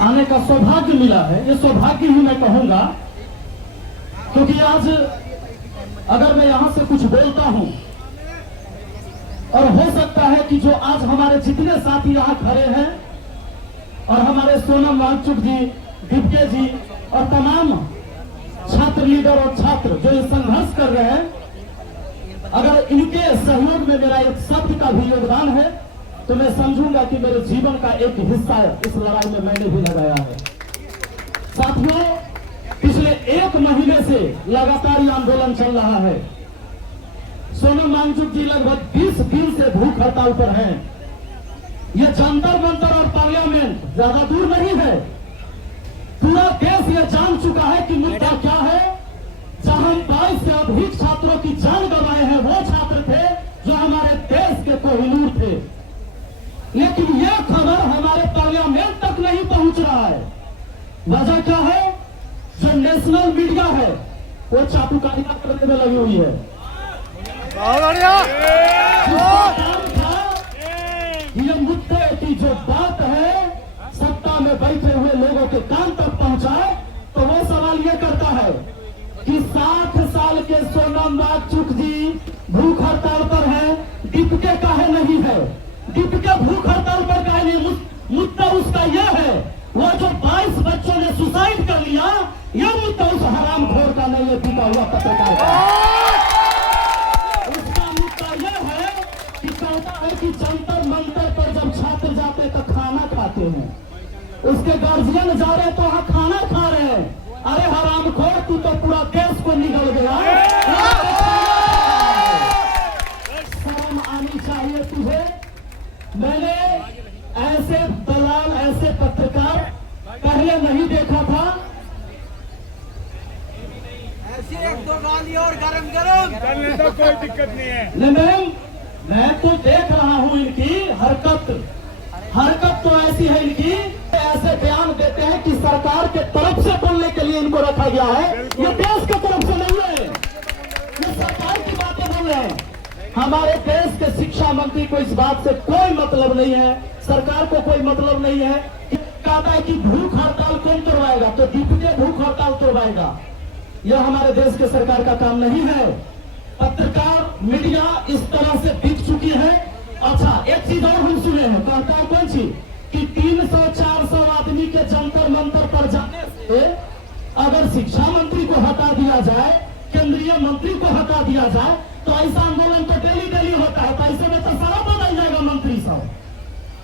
आने का सौभाग्य मिला है। ये सौभाग्य ही मैं कहूंगा, क्योंकि आज अगर मैं यहां से कुछ बोलता हूं, और हो सकता है कि जो आज हमारे जितने साथी यहां खड़े हैं और हमारे सोनम वांगचुक जी, दिव्य जी और तमाम छात्र लीडर और छात्र जो ये संघर्ष कर रहे हैं, अगर इनके सहयोग में मेरा एक शब्द का भी योगदान है तो मैं समझूंगा कि मेरे जीवन का एक हिस्सा इस लड़ाई में मैंने भी लगाया है। साथियों, पिछले 1 महीने से लगातार ये आंदोलन चल रहा है। सोनम वांगचुक जी लगभग 20 दिन से भूख हड़ताल पर हैं। ये जंतर मंतर और पार्लियामेंट ज्यादा दूर नहीं है। पूरा देश ये जान चुका है कि मुद्दा क्या है। जहां 22 से अधिक छात्रों की जान गंवाए हैं वो छात्र थे जो हमारे देश के कोहिनूर थे, लेकिन यह खबर हमारे पार्लियामेंट तक नहीं पहुंच रहा है। वजह क्या है? जो नेशनल मीडिया है वो चाटुकारिता करने में लगी हुई है। ये मुद्दे की जो बात है सत्ता में बैठे हुए लोगों के कान तक पहुंचाए तो वो सवाल ये करता है कि 60 साल के सोनम वांगचुक जी भूख हड़ताल पर है, दीपिका काहे नहीं है? दीपिका भूख हड़ताल पर काहे नहीं? मुद्दा उसका यह है, वो जो 22 बच्चों ने सुसाइड कर लिया, यह मुद्दा उस हरामखोर का नहीं है, पीता हुआ पत्रकार का। उसका मुद्दा यह है कि कहता है कि जंतर मंतर पर जब छात्र जाते तो खाना खाते हैं, उसके गार्जियन जा रहे तो वहां खाना खा रहे हैं। अरे हरामखोर, तू तो पूरा देश को निगल गया। शर्म आनी चाहिए तुझे। मैंने ऐसे दलाल, ऐसे पत्रकार पहले नहीं देखा था। ऐसे 1-2 गाली और गरम करने तो कोई दिक्कत नहीं है। नहीं, मैं तो देख रहा हूं इनकी हरकत तो ऐसी है इनकी, ऐसे बयान देते हैं कि सरकार के तरफ से बोलने के लिए इनको रखा गया है। ये देश के तरफ से नहीं है, ये सरकार की बातें बोल रहे हैं। हमारे देश के शिक्षा मंत्री को इस बात से कोई मतलब नहीं है, सरकार को कोई मतलब नहीं है। कहता है कि भूख हड़ताल कौन तोड़वाएगा? तो दीपिका भूख हड़ताल तोड़वाएगा। यह हमारे देश के सरकार का काम नहीं है। पत्रकार मीडिया इस तरह से बिक चुकी है। अच्छा, एक चीज और हम सुने हैं, कहता है कौन सी कि 300-400 आदमी के जंतर मंतर पर जाने से अगर शिक्षा मंत्री को हटा दिया जाए, केंद्रीय मंत्री को हटा दिया जाए, तो ऐसा आंदोलन तो डेली होता है। तो ऐसे में तो सारा बदल जाएगा मंत्री सब।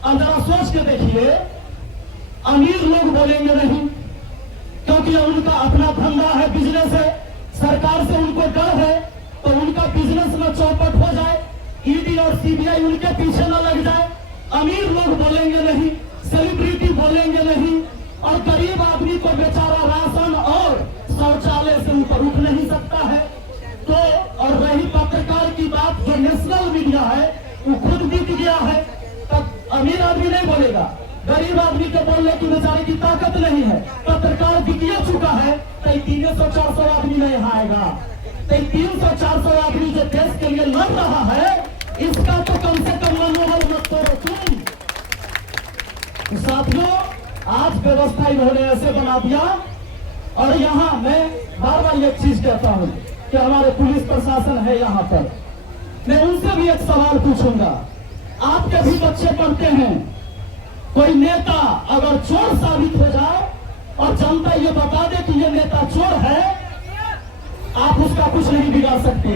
अब जरा सोच के देखिए, अमीर लोग बोलेंगे नहीं, क्योंकि उनका अपना धंधा है, बिजनेस है, सरकार से उनको डर है, तो उनका बिजनेस में चौपट हो जाए, ईडी और सीबीआई उनके पीछे न लग जाए। अमीर लोग बोलेंगे नहीं, सेलिब्रिटी बोलेंगे नहीं, और गरीब आदमी को बेचारा राशन और शौचालय से ऊपर उठ नहीं सकता है। तो और रही पत्रकार की बात, जो नेशनल मीडिया है वो खुद बीत गया है, तब अमीर आदमी नहीं बोलेगा, गरीब आदमी के बोलने की बेचारे की ताकत नहीं है। पत्रकार बिकिया चुका है, तो 300-400 आदमी नहीं आएगा। तो 300-400 आदमी जो देश के लिए लड़ रहा है, इसका तो कम से कम मनोबल मत तोड़ो तुम। साथियों, आज व्यवस्था इन्होंने ऐसे बना दिया। और यहाँ मैं बार बार एक चीज कहता हूँ कि हमारे पुलिस प्रशासन है यहाँ पर, मैं उनसे भी एक सवाल पूछूंगा। आपके भी बच्चे पढ़ते हैं, कोई नेता अगर चोर साबित हो जाए और जनता ये बता दे कि ये नेता चोर है, आप उसका कुछ नहीं बिगाड़ सकते।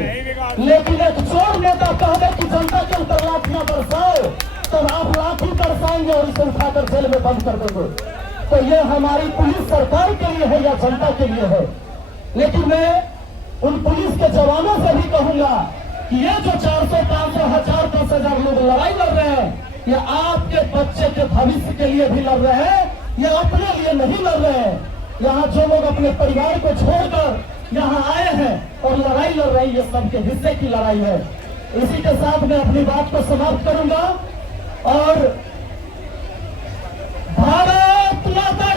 लेकिन एक चोर नेता कह दे कि जनता के ऊपर लाठियां बरसाओ, तब आप लाठी बरसाएंगे और इसे उठाकर जेल में बंद कर देंगे। तो ये हमारी पुलिस सरकार के लिए है या जनता के लिए है? लेकिन मैं उन पुलिस के जवानों से भी कहूंगा कि ये जो 400, 500, 1000, 10,000 लोग लड़ाई लड़ रहे हैं, ये आपके बच्चे के भविष्य के लिए भी लड़ रहे हैं, ये अपने लिए नहीं लड़ रहे हैं। यहाँ जो लोग अपने परिवार को छोड़कर यहाँ आए हैं और लड़ाई लड़ रही है, ये सबके हिस्से की लड़ाई है। इसी के साथ मैं अपनी बात को समाप्त करूंगा और भारत माता